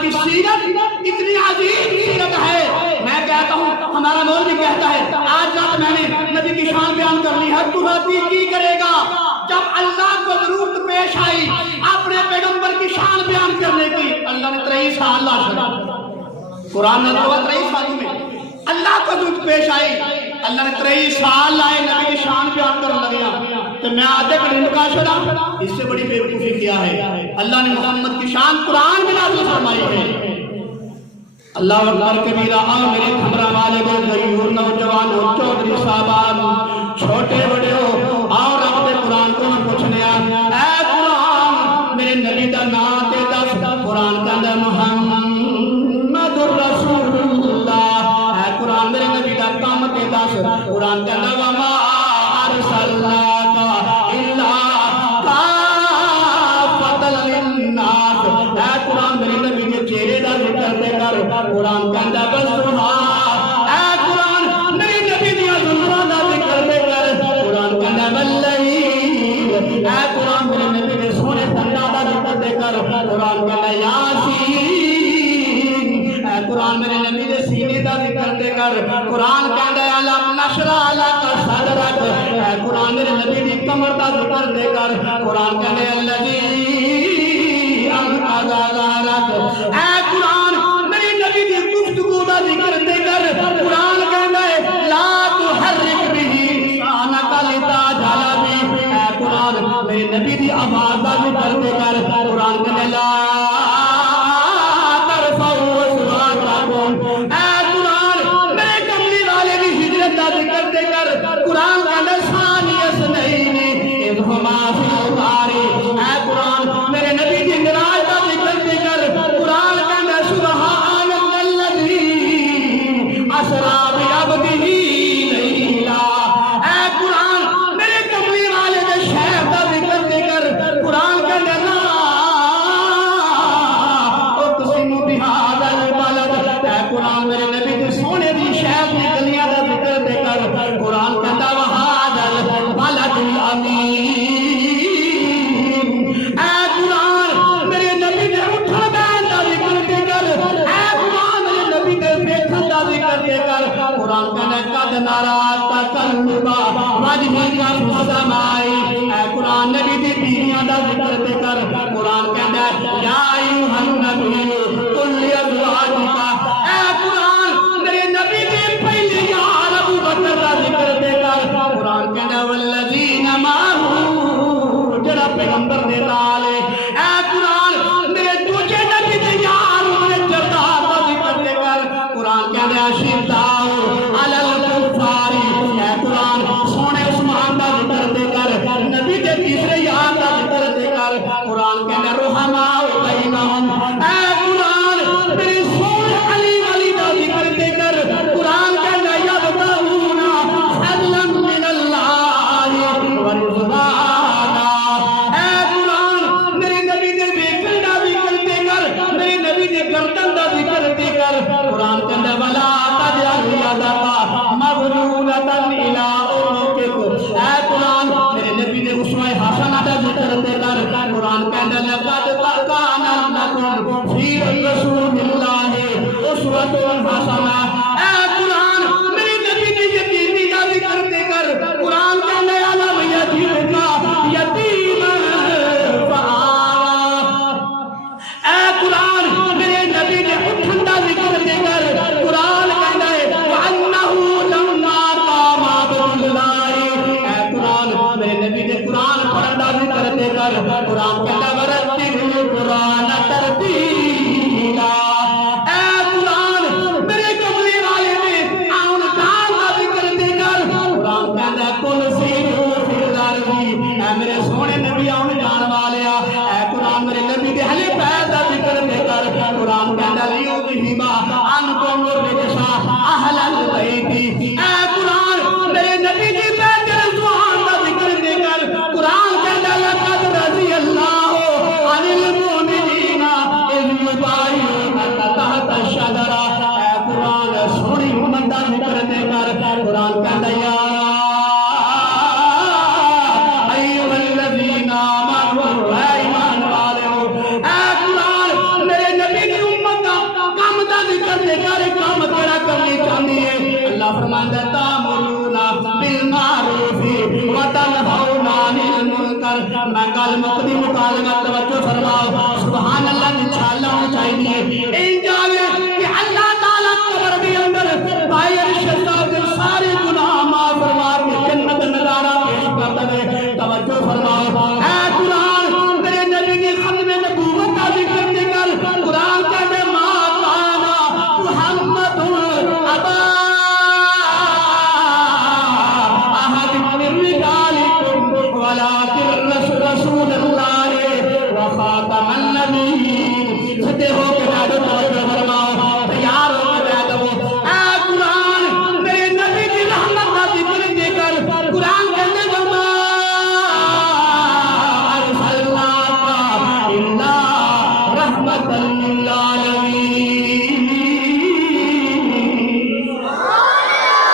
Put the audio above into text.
کی سیرت اتنی عظیم سیرت ہے، میں کہتا ہوں ہمارا مولوی کہتا ہے آج رات میں نے نبی کی شان بیان کر لی ہے، تو راتی کی کرے گا؟ جب اللہ کو ضرورت پیش آئی اپنے پیغمبر کی شان بیان کرنے کی، اللہ نے 23 سال قرآن نے 23 سالوں میں اللہ کو ضرورت پیش آئی، اللہ نے 23 سال لائے نبی کی شان بیان کرنے لگیا، تو میں آدھے کا ڈنڈ کا چھوڑا، اس سے بڑی بیوقوفی کیا ہے؟ اللہ نے محمد کی شان قرآن میں نازل فرمائی ہے۔ اللہ اکبر کبیرہ، میرے کھمرہ والے کو غیور نوجوان ہو، چودھری صاحبان، چھوٹے بڑے ہو، اور اپنے قرآن کو پوچھنے اے قرآن میرے نبی دا نام تے دس، قرآن کہندا محمد رسول اللہ، اے قرآن میرے نبی دا کام تے دس، قرآن کہندا وما ارسلناک الا کافۃ للناس، اے قرآن میرے نبی دے چہرے دا ذکر تے کر، قرآن کہندا بس اے قرآن میرے نبی دیاں ظلماں دا ذکر تے کر، قرآن کہندا واللیل، اے قرآن میرے نبی دے سونے تنہا دا ذکر تے کر، قرآن کہندا یاسین، اے قرآن میرے نبی دے سینے دا ذکر تے کر، قرآن کہندا الم نشرح لک صدرک، اے قرآن میرے نبی دی کمر دا ذکر تے کر، قرآن کہندا الذی انقض ظہرک، اے قرآن میرے نبی دی گفتگو دا ذکر تے کر، قرآن کہندا ہے لا تحرک به لسانک لتعجل به، اے قرآن میرے نبی دی آواز دا ذکر تے کر، قرآن کہندا لا ترفعوا اصواتکم، اے قرآن میرے کملی والے دی ہجرت دا ذکر تے کر، قرآن کہندا ثانی اثنین اذ ہما فی الغار، اے قرآن میرے نبی دی معراج دا ذکر تے کر، قرآن کہندا سبحان الذی اسرا بعبدہ لیلا، اے قرآن میرے کملی والے دے شہر دا ذکر تے کر، قرآن کہندا لا اقسم بہذا البلد، اے قرآن میرے نبی دے سونے دی شہر دی گلیاں دا ذکر تے کر، قرآن کہندا وہذا البلد الامین، اے قرآن میرے نبی دے اٹھن بیٹھن دا ذکر تے کر، اے قرآن میرے نبی دے بیٹھن دا ذکر تے کر، قرآن کہندا قد نرا تقلب وجہک فی السماء، اے قرآن نبی دی بیویاں دا ذکر تے کر، قرآن کہندا یا ایھا النبی قل لازواجک، اے قرآن میرے نبی دی پہلی یار ابو بکر دا ذکر تے کر، قرآن کہندا والذین معہ، جڑا پیغمبر دے نال ہے، اے قرآن میرے دوجے نبی دے یار میرے جردار دا ذکر تے کر، قرآن کہندا اشداء علی الکفار، اے قرآن سونے عثمان دا ذکر تے کر، نبی دے تیسرے یار دا ذکر تے کر، قرآن کہندا رحماء بینہم، اے قرآن میرے سونے علی ولی دا ذکر تے کر، قرآن کہندا یبتغون فضلا من اللہ ورضوانا، اے قرآن میرے نبی دے ویکھن دا ذکر تے کر، میرے نبی دے گردن دا ذکر تے کر، قرآن کہندا ولا تجعل یدک مغلولۃ الی عنقک، اے قرآن میرے نبی دے اسوہ حسنہ دا ذکر تے کر، قرآن کہندا لقد کان لکم فی رسول اللہ اسوۃ حسنہ، اے قرآن میرے نبی دے یتیمی دا ذکر تے کر، قرآن کہندا الم یجدک یتیما فآویٰ، اے قرآن میرے نبی دے اٹھن دا ذکر تے کر، قرآن کہندا ہے وانہ لما قام عبد اللہ، اے قرآن میرے نبی دے قرآن پڑھن دا ذکر تے کر، قرآن کہندا ورتل القرآن ترتیلا، اے قرآن میرے کملی والے دے آن کان دا ذکر تے کر، قرآن کہندا کل سیروا فی الارض، اے میرے سونے نبی آن جان والیا، اے قرآن میرے نبی دے ہلے پیر دا ذکر تے کر، قرآن کہندا لیذہب عنکم الرجس اہل البیت، اے قرآن میرے نبی دی بیت رضوان دا ذکر تے کر، قرآن کہندا لقد رضی اللہ عن المؤمنین اذ یبایعونک تحت الشجرہ، اے قرآن سونی امت دا ذکر تے کر، قرآن کہندا یا ایھا الذین آمنوا، اے ایمان والو، اے قرآن میرے نبی دی امت بلند تامرون بالمعروف وتنهون عن المنکر. میں کل مقدم مکالمہ توجہ فرماؤ. سبحان اللہ انشاءاللہ چاہیے ان جاوے کہ اللہ تعالیٰ قبر کے اندر بھائی ارشد صاحب کے سارے گناہ معاف فرما کے جنت نظارہ پیش کرتا ہے. توجہ فرماؤ. اے قرآن میرے نبی کے ختم نبوت کا ذکر دے کر قرآن کہتے ما کانا محمد ابا احد من رجالکم ولکن رسول اللہ وخاتم النبیین. ستے ہو کے بیٹھو. توجہ فرماؤ. تیار ہو کے بیٹھو. اے قرآن میرے نبی کی رحمت کا ذکر دے کر قرآن کہتے وما ارسلناک الا رحمۃ للعالمین.